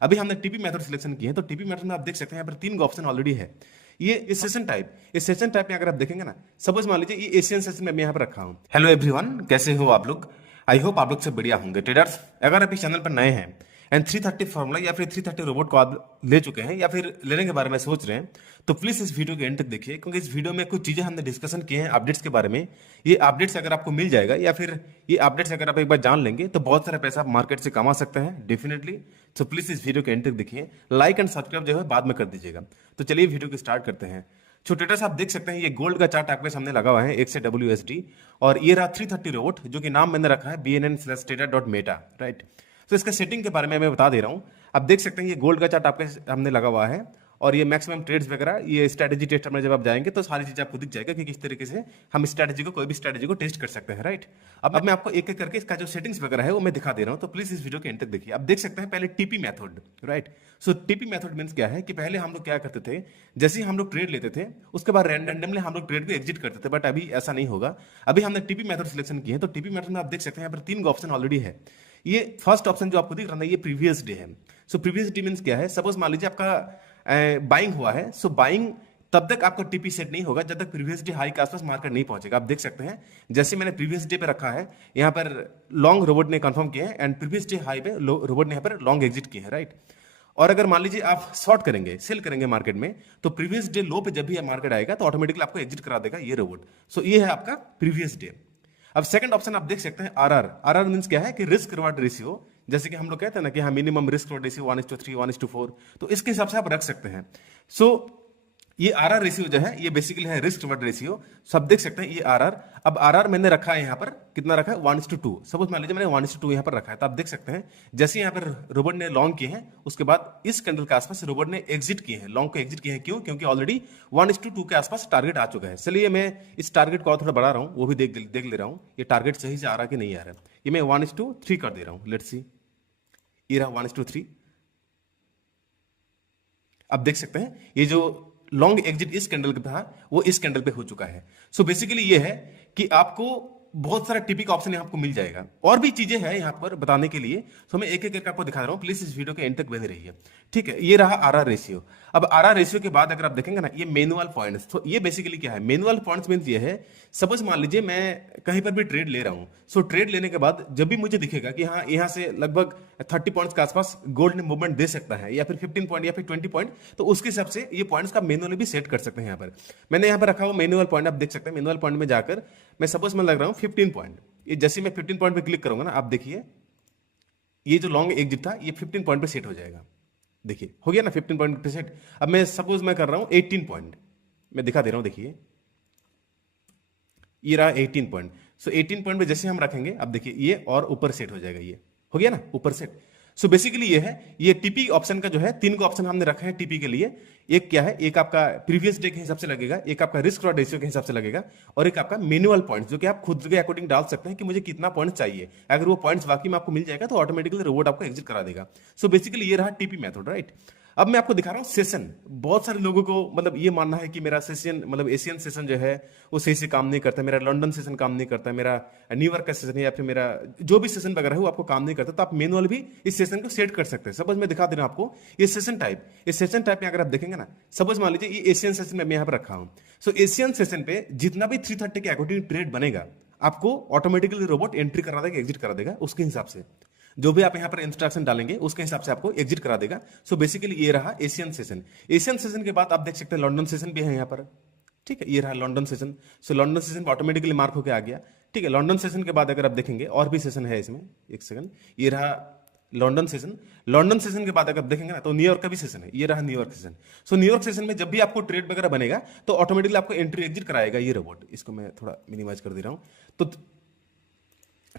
अभी हमने TP method selection की है, तो टीपी मेथड में आप देख सकते हैं यहाँ पर 3 ऑप्शन ऑलरेडी है। ये इस सेशन टाइप में अगर आप देखेंगे ना, सपोज मान लीजिए ये एशियन सेशन में मैं यहाँ पर रखा हूँ। हेलो एवरीवन, कैसे हो आप लोग? आई होप आप लोग से बढ़िया होंगे। ट्रेडर्स, अगर आप इस चैनल पर नए हैं एंड 330 फार्मूला या फिर 330 रोबोट को आप ले चुके हैं या फिर लेने के बारे में सोच रहे हैं, तो प्लीज इस वीडियो के एंड तक देखिए, क्योंकि इस वीडियो में कुछ चीजें हमने डिस्कशन किए हैं अपडेट्स के बारे में। ये अपडेट्स अगर आपको मिल जाएगा या फिर ये अपडेट्स अगर आप एक बार जान लेंगे तो बहुत सारा पैसा आप मार्केट से कमा सकते हैं डेफिनेटली। तो प्लीज इस वीडियो के एंड तक देखिए, लाइक एंड सब्सक्राइब जो है बाद में कर दीजिएगा। तो चलिए वीडियो को स्टार्ट करते हैं। ट्रेडर्स, आप देख सकते हैं ये गोल्ड का चार्ट आपके सामने लगा हुआ है एक से WSD, और ये रहा 330 रोबोट, जो कि नाम मैंने रखा है BNN/trader.meta, राइट। तो इसका सेटिंग के बारे में मैं बता दे रहा हूँ। आप देख सकते हैं ये गोल्ड का चार्ट आपके सामने लगा हुआ है, और ये मैक्सिमम ट्रेड्स वगैरह, ये स्ट्रेटेजी टेस्ट में जब आप जाएंगे तो सारी चीजें आपको दिख जाएगा कि किस तरीके से हम स्ट्रेटेजी को, कोई भी स्ट्रेटेजी को टेस्ट कर सकते हैं, राइट। अब मैं आपको एक एक करके इसका जो सेटिंग्स वगैरह है वो मैं दिखा दे रहा हूँ, तो प्लीज इस वीडियो के एंड तक देखिए। आप देख सकते हैं पहले टीपी मेथड, राइट। सो टीपी मेथड मीन्स क्या है कि पहले हम लोग क्या करते थे, जैसे ही हम लोग ट्रेड लेते थे उसके बाद रैंडमली हम लोग ट्रेड को एग्जिट करते थे, बट अभी ऐसा नहीं होगा। अभी हमने टीपी मेथड सिलेक्शन की है, तो टीपी मेथड में आप देख सकते हैं यहाँ पर 3 ऑप्शन ऑलरेडी है। ये फर्स्ट ऑप्शन जो आपको दिख रहा है ये प्रीवियस डे है। सो प्रीवियस डे मीन्स क्या है, सपोज मान लीजिए आपका बाइंग हुआ है, सो बाइंग तब तक आपका टीपी सेट नहीं होगा जब तक प्रीवियस डे हाई के आसपास मार्केट नहीं पहुंचेगा। आप देख सकते हैं जैसे मैंने प्रीवियस डे पे रखा है, यहाँ पर लॉन्ग रोबोट ने कंफर्म किया है एंड प्रीवियस डे हाई पे रोबोट ने यहाँ पर लॉन्ग एग्जिट किया है, राइट। और अगर मान लीजिए आप शॉर्ट करेंगे, सेल करेंगे मार्केट में, तो प्रीवियस डे लो पे जब भी मार्केट आएगा तो ऑटोमेटिकली आपको एग्जिट करा देगा ये रोबोट। सो ये है आपका प्रीवियस डे। अब सेकंड ऑप्शन आप देख सकते हैं RR मीन्स क्या है कि रिस्क रिवार्ड रेशियो, जैसे कि हम लोग कहते हैं ना कि हाँ मिनिमम रिस्क रिवार्ड रेशियो 1:3 1:4, तो इसके हिसाब से आप रख सकते हैं। सो ये RR रेशियो जो है ये बेसिकली है रिस्क रिवार्ड रेशियो। सब देख सकते हैं ये RR। अब RR मैंने रखा है यहाँ पर कितना रखा है 1:2। सपोज मान लीजिए मैंने 1:2 यहाँ पर रखा है, तो आप देख सकते हैं जैसे यहाँ पर रोबोट ने लॉन्ग किए हैं उसके बाद इस कैंडल के आसपास रोबोट ने एग्जिट किए हैं, लॉन्ग को एग्जिट किए हैं। क्यों? क्योंकि ऑलरेडी 1:2 के आसपास टारगेट आ चुका है। चलिए मैं इस टारगेट को और थोड़ा बढ़ा रहा हूँ, वो भी देख ले रहा हूँ ये टारगेट सही से आ रहा कि नहीं आ रहा है। ये मैं 1:3 कर दे रहा हूँ, लेट्स सी। ये रहा 1:3। अब देख सकते हैं ये जो लॉन्ग एग्जिट इस कैंडल पे था वो इस कैंडल पे हो चुका है। सो बेसिकली ये है कि आपको बहुत सारा टिपिक ऑप्शन यहाँ आपको मिल जाएगा, और भी चीजें हैं यहाँ पर बताने के लिए। तो मैं एक एक करके आपको दिखा रहा हूँ, प्लीज इस वीडियो के एंड तक बने रहिए, ठीक है। ये रहा RR रेशियो। अब RR रेशियो के बाद अगर आप देखेंगे ना ये मैनुअल पॉइंट्स, तो ये बेसिकली क्या है, मैनुअल पॉइंट्स मींस ये है, सपोज मान लीजिए मैं कहीं पर भी ट्रेड ले रहा हूँ। सो ट्रेड लेने के बाद जब भी मुझे दिखेगा कि हाँ यहाँ से लगभग 30 पॉइंट्स के आसपास गोल्ड ने मूवमेंट दे सकता है, या फिर 15 पॉइंट या फिर 20 पॉइंट, तो उसके हिसाब से ये पॉइंट्स का मैनुअली भी सेट कर सकते हैं। यहाँ पर मैंने यहाँ पर रखा हुआ मैनुअल पॉइंट, आप देख सकते हैं मैनुअल पॉइंट में जाकर मैं सपोज मैं लग रहा हूँ 15 पॉइंट। ये जैसे मैं 15 पॉइंट पे क्लिक करूंगा ना, आप देखिए ये जो लॉन्ग एग्जिट था ये 15 पॉइंट पे सेट हो जाएगा। देखिए हो गया ना 15 पॉइंट पे सेट। अब मैं सपोज मैं कर रहा हूं 18 पॉइंट, मैं दिखा दे रहा हूं, देखिए ये रहा 18 पॉइंट। सो 18 पॉइंट पे जैसे हम रखेंगे, अब देखिए ये और ऊपर सेट हो जाएगा, ये हो गया ना ऊपर सेट। सो बेसिकली ये है, ये टीपी ऑप्शन का जो है 3 ऑप्शन हमने रखे हैं टीपी के लिए। एक क्या है, एक आपका प्रीवियस डे के हिसाब से लगेगा, एक आपका रिस्क रिवॉर्ड रेशियो के हिसाब से लगेगा, और एक आपका मैनुअल पॉइंट्स, जो कि आप खुद के अकॉर्डिंग डाल सकते हैं कि मुझे कितना पॉइंट चाहिए। अगर वो पॉइंट्स वाकई में आपको मिल जाएगा तो ऑटोमेटिकली रोबोट आपको एग्जिट करा देगा। सो बेसिकली ये रहा टीपी मेथड, राइट। अब मैं आपको दिखा रहा हूं सेशन। बहुत सारे लोगों को मतलब ये मानना है कि मेरा सेशन मतलब एशियन सेशन जो है वो सही से काम नहीं करता, मेरा लंदन सेशन काम नहीं करता, मेरा न्यूयॉर्क का सेशन है या फिर मेरा जो भी सेशन वगैरह है वो आपको काम नहीं करता, तो आप मैनुअल भी इस सेशन को सेट कर सकते हैं। सपोज मैं दिखा दे रहा हूं आपको ये सेशन टाइप। इस सेशन टाइप में अगर आप देखेंगे ना, सपोज मान लीजिए ये एशियन सेशन में मैं यहाँ पर रखा हूँ। सो एशियन सेशन पे जितना भी 330 के अकॉर्डिंग ट्रेड बनेगा आपको ऑटोमेटिकली रोबोट एंट्री करा देगा, एग्जिट करा देगा उसके हिसाब से। जो भी आप यहाँ पर इंस्ट्रक्शन डालेंगे उसके हिसाब से आपको एग्जिट करा देगा। सो बेसिकली ये रहा एशियन सेशन। एशियन सेशन के बाद आप देख सकते हैं लंदन सेशन भी है यहाँ पर, ठीक है। ये रहा लंदन सेशन। सो लंदन सेशन ऑटोमेटिकली मार्क होकर आ गया, ठीक है। लंदन सेशन के बाद अगर आप देखेंगे और भी सेशन है इसमें, एक सेकंड, ये रहा लंदन सेशन। लंदन सेशन के बाद अगर आप देखेंगे ना तो न्यूयॉर्क का भी सेशन है, ये रहा न्यूयॉर्क सेशन। सो न्यूयॉर्क सेशन में जब भी आपको ट्रेड वगैरह बनेगा तो ऑटोमेटिकली आपको एंट्री एग्जिट कराएगा ये रोबोट। इसको मैं थोड़ा मिनिमाइज कर दे रहा हूँ, तो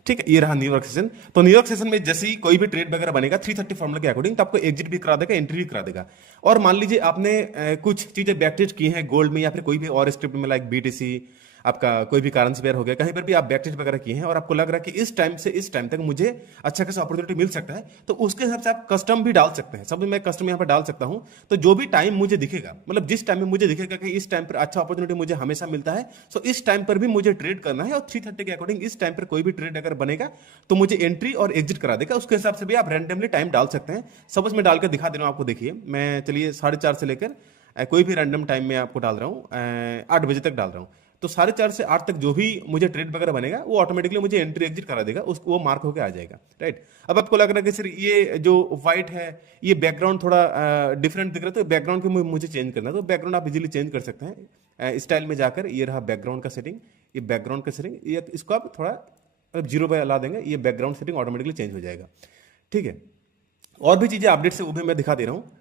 ठीक है। ये रहा न्यूयॉर्क सेशन। तो न्यूयॉर्क सेशन में जैसे ही कोई भी ट्रेड वगैरह बनेगा 330 फॉर्मूला के अकॉर्डिंग, तो आपको एग्जिट भी करा देगा, एंट्री भी करा देगा। और मान लीजिए आपने कुछ चीजें बैकटेस्ट की हैं गोल्ड में या फिर कोई भी और स्क्रिप्ट में, लाइक BTC, आपका कोई भी कारण से बेयर हो गया, कहीं पर भी आप बैक टेस्ट वगैरह किए हैं और आपको लग रहा है कि इस टाइम से इस टाइम तक मुझे अच्छा खासा अपॉर्चुनिटी मिल सकता है, तो उसके हिसाब से आप कस्टम भी डाल सकते हैं। सब मैं कस्टम यहाँ पर डाल सकता हूँ। तो जो भी टाइम मुझे दिखेगा, मतलब जिस टाइम में मुझे दिखेगा कि इस टाइम पर अच्छा अपॉर्चुनिटी मुझे हमेशा मिलता है, सो इस टाइम पर भी मुझे ट्रेड करना है, और 3:30 के अकॉर्डिंग इस टाइम पर कोई भी ट्रेड अगर बनेगा तो मुझे एंट्री और एग्जिट करा देगा। उसके हिसाब से भी आप रैंडमली टाइम डाल सकते हैं। सपोज मैं डालकर दिखा दे रहा हूँ आपको, देखिए मैं चलिए 4:30 से लेकर कोई भी रैंडम टाइम में आपको डाल रहा हूँ, 8 बजे तक डाल रहा हूँ। तो 4:30 से 8 तक जो भी मुझे ट्रेड वगैरह बनेगा वो ऑटोमेटिकली मुझे एंट्री एग्जिट करा देगा, उसको वो मार्क होकर आ जाएगा, राइट। अब आपको लग रहा है कि सर ये जो व्हाइट है ये बैकग्राउंड थोड़ा डिफरेंट दिख रहा है, तो बैकग्राउंड को मुझे चेंज करना है, तो बैकग्राउंड आप इजीली चेंज कर सकते हैं स्टाइल में जाकर। ये रहा बैकग्राउंड का सेटिंग, ये बैकग्राउंड का सेटिंग, ये इसको आप थोड़ा 0 पे ला देंगे, ये बैकग्राउंड सेटिंग ऑटोमेटिकली चेंज हो जाएगा, ठीक है। और भी चीजें अपडेट से वो भी मैं दिखा दे रहा हूँ।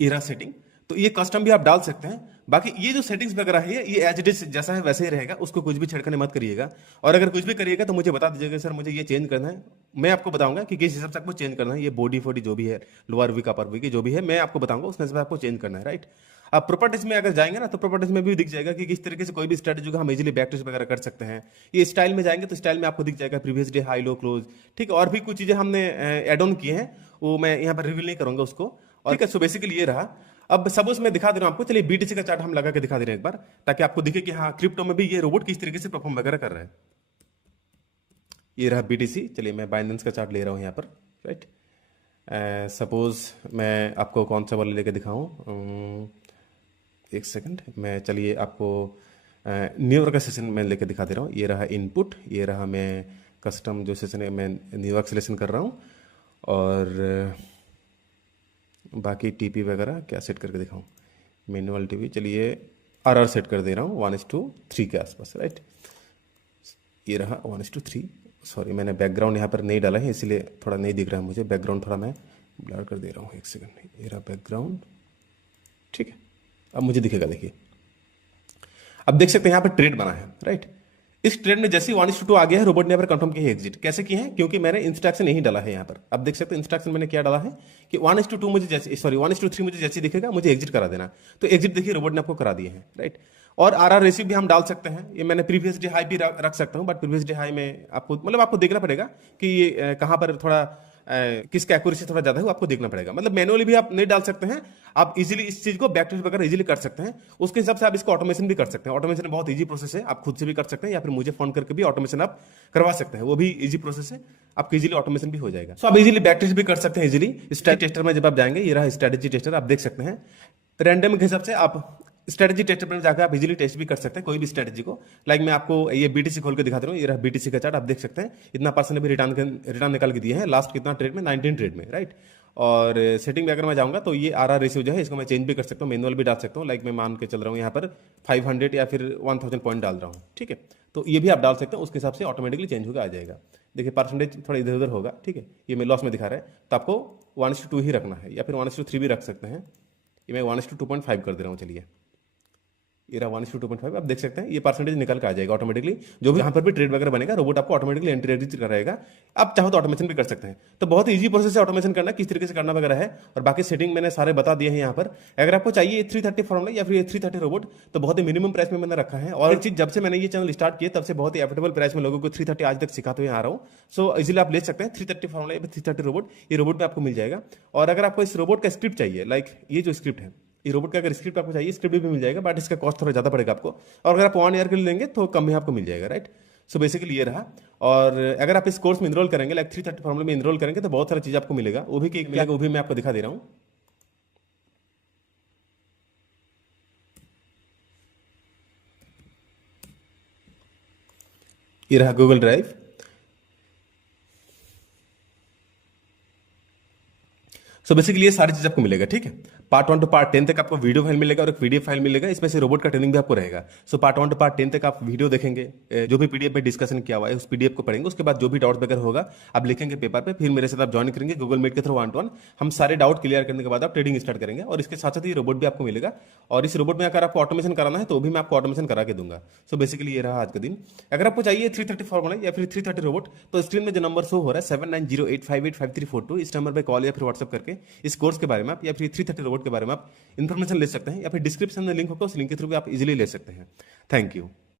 इरा सेटिंग, तो ये कस्टम भी आप डाल सकते हैं। बाकी ये जो सेटिंग्स वगैरह है ये एज इट इज जैसा है वैसे ही रहेगा, उसको कुछ भी छिड़कने मत करिएगा। और अगर कुछ भी करिएगा तो मुझे बता दीजिएगा, सर मुझे ये चेंज करना है। मैं आपको बताऊंगा कि किस हिसाब से आपको चेंज करना है। ये बॉडी फोडी जो भी है, लोअर वी का अपर वी की जो भी है, मैं आपको बताऊंगा उस हिसाब से आपको चेंज करना है, राइट। अब प्रॉपर्टीज में अगर जाएंगे ना, तो प्रॉपर्टीज में भी दिख जाएगा कि किस तरीके से कोई भी स्ट्रेटजी को हम इजीली बैक टेस्ट वगैरह कर सकते हैं। ये स्टाइल में जाएंगे तो स्टाइल में आपको दिख जाएगा previous day high low close, ठीक है। और भी कुछ चीजें हमने एड ऑन किए हैं, वो मैं यहाँ पर रिवील नहीं करूंगा उसको, और ठीक है। सो बेसिकली ये रहा। अब सपोज मैं दिखा दे रहा हूं आपको, चलिए बीटीसी का चार्ट हम लगा के दिखा दे रहे हैं एक बार, ताकि आपको दिखे कि हाँ क्रिप्टो में भी ये रोबोट किस तरीके से परफॉर्म वगैरह कर रहा है। ये रहा बीटीसी, चलिए मैं बाइनेंस का चार्ट ले रहा हूं यहाँ पर, राइट। सपोज मैं आपको कौन सा वाला लेके दिखाऊं, एक सेकंड, मैं चलिए आपको न्यूयॉर्क का सेशन मैं लेके दिखा दे रहा हूँ। ये रहा इनपुट, ये रहा मैं कस्टम जो सेशन है मैं न्यूयॉर्क सिलेक्शन कर रहा हूँ, और बाकी टीपी वगैरह क्या सेट करके दिखाऊं, मैनुअल टीपी, चलिए आरआर सेट कर दे रहा हूँ 1:3 के आसपास, राइट। ये रहा 1:3, सॉरी मैंने बैकग्राउंड यहाँ पर नहीं डाला है इसलिए थोड़ा नहीं दिख रहा है मुझे, बैकग्राउंड थोड़ा मैं ब्लर कर दे रहा हूँ, एक सेकंड। ये रहा बैकग्राउंड, ठीक है। अब मुझे दिखेगा, देखिए अब देख सकते हैं यहाँ पर ट्रेड बना है, राइट। इस ट्रेड में जैसे ही 1:2 आ गया है, रोबोट ने यहाँ पर कंफर्म किया है एग्जिट। कैसे किए हैं, क्योंकि मैंने इंस्ट्रक्शन नहीं डाला है यहाँ पर। अब देख सकते हैं इंस्ट्रक्शन मैंने क्या डाला है कि 1:2 मुझे जैसे, सॉरी 1:3 मुझे जैसे दिखेगा मुझे एग्जिट करा देना। तो एग्जिट देखिए रोबोट ने आपको करा दिए हैं, राइट। और आरआर रेशियो भी हम डाल सकते हैं। ये मैंने प्रीवियस डे हाई भी रख सकता हूँ, बट प्रीवियस डे हाई में आपको मतलब आपको देखना पड़ेगा कि ये कहाँ पर थोड़ा किसका एक्यूरेसी थोड़ा ज्यादा है वो आपको देखना पड़ेगा। मतलब मैनुअली भी आप नहीं डाल सकते हैं, आप इजीली इस चीज को बैक टेस्ट वगैरह इजीली कर सकते हैं। उसके हिसाब से आप इसको ऑटोमेशन भी कर सकते हैं। ऑटोमेशन बहुत इजी प्रोसेस है, आप खुद से भी कर सकते हैं या फिर मुझे फोन करके भी ऑटोमेशन आप करवा सकते हैं, वो भी इजी प्रोसेस है, आपको इजीली ऑटोमेशन भी हो जाएगा। सो आप इजीली बैक टेस्ट भी कर सकते हैं इजीली। स्ट्रेटजी टेस्टर में जब आप जाएंगे, ये रहा स्ट्रेटजी टेस्टर, आप देख सकते हैं रैंडम के हिसाब से आप स्ट्रेटजी टेस्टर पर जाकर आप इजीली टेस्ट भी कर सकते हैं कोई भी स्ट्रेटजी को। लाइक मैं आपको ये बीटीसी खोल के दिखा दे रहा हूँ, ये रहा बीटीसी का चार्ट, आप देख सकते हैं इतना परसेंट भी रिटर्न निकाल के दिए हैं लास्ट कितना ट्रेड में, 19 ट्रेड में, राइट। और सेटिंग में अगर मैं जाऊंगा तो ये आरआर रेशियो जो है इसको मैं चेंज भी कर सकता हूँ, मैनुअल भी डाल सकता हूँ। लाइक मैं मान के चल रहा हूँ यहाँ पर 500 या फिर 1000 पॉइंट डाल रहा हूँ, ठीक है। तो ये भी आप डाल सकते हैं, उसके हिसाब से ऑटोमेटिकली चेंज होकर आ जाएगा। देखिए परसेंटेज थोड़ा इधर उधर होगा, ठीक है। ये मैं लॉस में दिखा रहा है, तो आपको 1:2 ही रखना है या फिर 1:3 भी रख सकते हैं। ये मैं 1:2.5 कर दे रहा हूँ, चलिए ये रहा 1:2.5। आप देख सकते हैं ये परसेंटेज निकल के आ जाएगा ऑटोमेटिकली। जो भी यहाँ पर भी ट्रेड वगैरह बनेगा रोबोट आपको ऑटोमेटिकली एंट्री एग्जिट कराएगा। आप चाहो तो ऑटोमेशन भी कर सकते हैं। तो बहुत ही ईजी प्रोसेस है ऑटोमेशन करना, किस तरीके से करना वगैरह है, और बाकी सेटिंग मैंने सारे बता दिए हैं यहाँ पर। अगर आपको चाहिए 330 फॉर्मूला या फिर 330 रोबोट, तो बहुत ही मिनिमम प्राइस में मैंने रखा है। और एक चीज, जब से मैंने ये चैनल स्टार्ट किया तब से बहुत ही एफोर्डेबल प्राइस में लोगों को 330 आज तक सिखाते हुए आ रहा हूँ। सो इजिली आप ले सकते हैं 330 फॉर्मूला या 330 रोबोट, ये रोबोट में आपको मिल जाएगा। और अगर आपको इस रोबोट का स्क्रिप्ट चाहिए, लाइक ये जो स्क्रिप्ट है, ये रोबोट का अगर स्क्रिप्ट आपको चाहिए, स्क्रिप्ट भी मिल जाएगा, बट इसका कॉस्ट थोड़ा ज़्यादा पड़ेगा आपको। और अगर आप 1 ईयर के लिए लेंगे तो कम में आपको मिल जाएगा, राइट। सो बेसिकली ये रहा। और अगर आप इस कोर्स में इनरोल करेंगे, लाइक 330 फॉर्मूला में इनरोल करेंगे, तो बहुत सारी चीज़ आपको मिलेगा। वो भी मिलेगा, वो भी मैं आपको दिखा दे रहा हूँ। ये रहा गूगल ड्राइव। सो बेसिकली ये सारी चीज आपको मिलेगा, ठीक है। पार्ट 1 टू पार्ट 10 तक आपको वीडियो फाइल मिलेगा और एक पीडीएफ फाइल मिलेगा, इसमें से रोबोट का ट्रेनिंग भी आपको रहेगा। सो पार्ट 1 टू पार्ट 10 तक आप वीडियो देखेंगे, जो भी पीडीएफ में डिस्कशन किया हुआ है उस पीडीएफ को पढ़ेंगे। उसके बाद जो भी डाउट वगैरह होगा आप लिखेंगे पेपर पे, फिर मेरे साथ आप ज्वाइन करेंगे गूगल मीट के थ्रू 1-to-1। हम सारे डाउट क्लियर करने के बाद आप ट्रेडिंग स्टार्ट करेंगे। और इसके साथ साथ ये रोबोट भी आपको मिलेगा, और इस रोबोट में अगर आपको ऑटोमेशन कराना है तो भी मैं आपको ऑटोमेशन करा के दूंगा। सो बेसिकली ये रहा आज का दिन। अगर आपको चाहिए 330 फॉर्मूला या फिर 330 रोबोट, तो स्क्रीन में जो नंबर शो हो रहा है 7908585342, इस नंबर पर कॉल या फिर व्हाट्सएप करके करके इस कोर्स के बारे में आप या फिर 330 रोबोट के बारे में आप इन्फॉर्मेशन ले सकते हैं, या फिर डिस्क्रिप्शन में लिंक होगा, उस लिंक के थ्रू भी आप इजीली ले सकते हैं। Thank you.